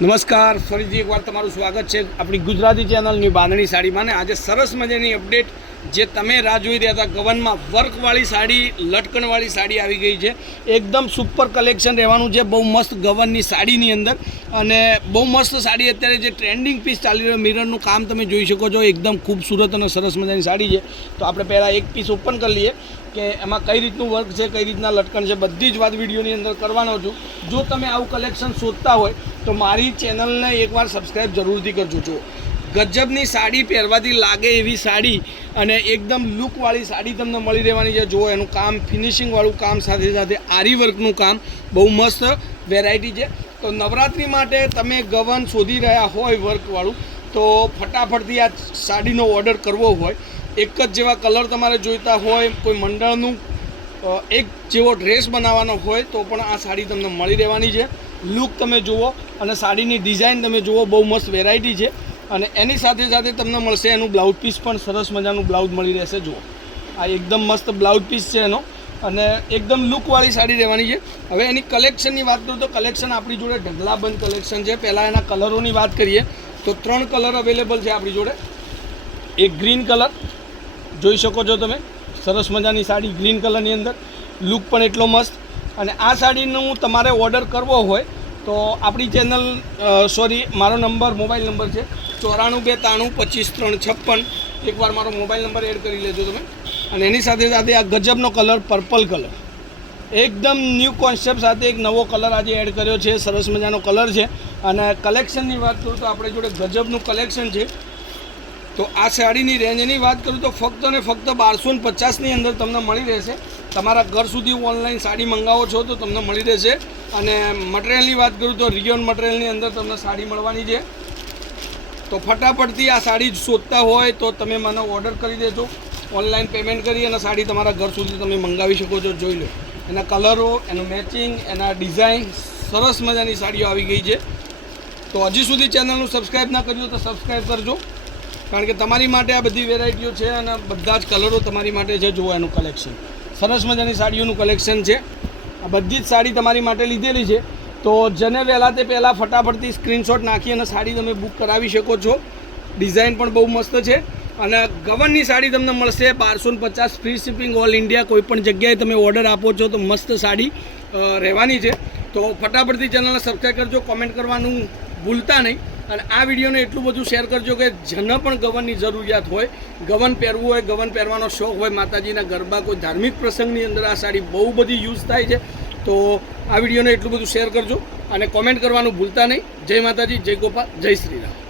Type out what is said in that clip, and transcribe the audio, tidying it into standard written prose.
નમસ્કાર, ફરીથી એકવાર તમારું સ્વાગત છે આપણી ગુજરાતી ચેનલની બાંધણી સાડીમાં. ને આજે સરસ મજાની અપડેટ જે તમે રાહ જોઈ રહ્યા હતા, ગવનમાં વર્કવાળી સાડી, લટકણવાળી સાડી આવી ગઈ છે. એકદમ સુપર કલેક્શન રહેવાનું છે, બહુ મસ્ત ગવનની સાડીની અંદર. અને બહુ મસ્ત સાડી અત્યારે જે ટ્રેન્ડિંગ પીસ ચાલી રહ્યો, મિરરનું કામ તમે જોઈ શકો છો, એકદમ ખૂબસૂરત અને સરસ મજાની સાડી છે. તો આપણે પહેલાં એક પીસ ઓપન કરી લઈએ કે એમાં કઈ રીતનું વર્ક છે, કઈ રીતના લટકણ છે, બધી જ વાત વિડીયોની અંદર કરવાનો છું. જો તમે આવું કલેક્શન શોધતા હોય તો મારી ચેનલને એકવાર સબસ્ક્રાઈબ જરૂરથી કરજો. જો ગજબની સાડી પહેરવાથી લાગે એવી સાડી અને એકદમ લુકવાળી સાડી તમને મળી રહેવાની છે. જો એનું કામ, ફિનિશિંગવાળું કામ, સાથે સાથે આરી વર્કનું કામ, બહુ મસ્ત વેરાયટી છે. તો નવરાત્રિ માટે તમે ગવન શોધી રહ્યા હોય વર્કવાળું, તો ફટાફટથી આ સાડીનો ઓર્ડર કરવો હોય, એક જ જેવા કલર તમારે જોઈતા હોય, કોઈ મંડળનું એક જેવો ડ્રેસ બનાવવાનો હોય તો પણ આ સાડી તમને મળી રહેવાની છે. લુક તમે જુઓ અને સાડીની ડિઝાઇન તમે જુઓ, બહુ મસ્ત વેરાયટી છે. અને એની સાથે સાથે તમને મળશે એનું બ્લાઉઝ પીસ પણ સરસ મજાનું બ્લાઉઝ મળી રહેશે. જુઓ, આ એકદમ મસ્ત બ્લાઉઝ પીસ છે એનો, અને એકદમ લુકવાળી સાડી રહેવાની છે. હવે એની કલેક્શનની વાત કરું તો કલેક્શન આપણી જોડે ઢગલાબંધ કલેક્શન છે. પહેલાં એના કલરોની વાત કરીએ તો 3 કલર અવેલેબલ છે આપણી જોડે. એક ગ્રીન કલર જોઈ શકો છો તમે, સરસ મજાની સાડી ગ્રીન કલરની અંદર, લુક પણ એટલો મસ્ત. અને આ સાડીનું તમારે ઓર્ડર કરવો હોય તો આપણી ચેનલ મારો નંબર, મોબાઈલ નંબર છે 94 93 25 3 56. એકવાર મારો મોબાઈલ નંબર એડ કરી લેજો તમે. અને એની સાથે સાથે આ ગજબનો કલર, પર્પલ કલર, એકદમ ન્યૂ કોન્સેપ્ટ સાથે એક નવો કલર આજે એડ કર્યો છે. સરસ મજાનો કલર છે. અને કલેક્શનની વાત કરું તો આપણે જોડે ગજબનું કલેક્શન છે. તો આ સાડીની રેન્જની વાત કરું તો ફક્ત ને ફક્ત 1250ની અંદર તમને મળી રહેશે. તમારા ઘર સુધી ઓનલાઈન સાડી મંગાવો છો તો તમને મળી રહેશે. અને મટીરિયલની વાત કરું તો રિયોન મટીરિયલની અંદર તમને સાડી મળવાની છે. તો ફટાફટથી આ સાડી શોધતા હોય તો તમે મને ઓર્ડર કરી દેજો, ઓનલાઈન પેમેન્ટ કરી અને સાડી તમારા ઘર સુધી તમે મંગાવી શકો છો. જોઈ લો એના કલરો, એનું મેચિંગ, એના ડિઝાઇન, સરસ મજાની સાડીઓ આવી ગઈ છે. તો હજી સુધી ચેનલનું સબસ્ક્રાઈબ ના કર્યું તો સબસ્ક્રાઈબ કરજો, કારણ કે તમારી માટે આ બધી વેરાયટીઓ છે અને બધા જ કલરો તમારી માટે છે. જુઓ એનું કલેક્શન, સરસ મજાની સાડીઓનું કલેક્શન છે. આ બધી જ સાડી તમારી માટે લીધેલી છે. તો જેને વહેલા તે પહેલાં ફટાફટથી સ્ક્રીનશોટ નાખી અને સાડી તમે બુક કરાવી શકો છો. ડિઝાઇન પણ બહુ મસ્ત છે. અને ગવનની સાડી તમને મળશે 1250, ફ્રી શિપિંગ ઓલ ઇન્ડિયા. કોઈ પણ જગ્યાએ તમે ઓર્ડર આપો છો તો મસ્ત સાડી રહેવાની છે. તો ફટાફટથી ચેનલને સબસ્ક્રાઈબ કરજો, કોમેન્ટ કરવાનું ભૂલતા નહીં. અને આ વિડીયોને એટલું બધું શેર કરજો કે જેને પણ ગવનની જરૂરિયાત હોય, ગવન પહેરવું હોય, ગવન પહેરવાનો શોખ હોય, માતાજીના ગરબા, કોઈ ધાર્મિક પ્રસંગની અંદર આ સાડી બહુ બધી યુઝ થાય છે. તો આ વિડીયોને એટલું બધું શેર કરજો અને કોમેન્ટ કરવાનું ભૂલતા નહીં. જય માતાજી, જય ગોપાલ, જય શ્રી રામ.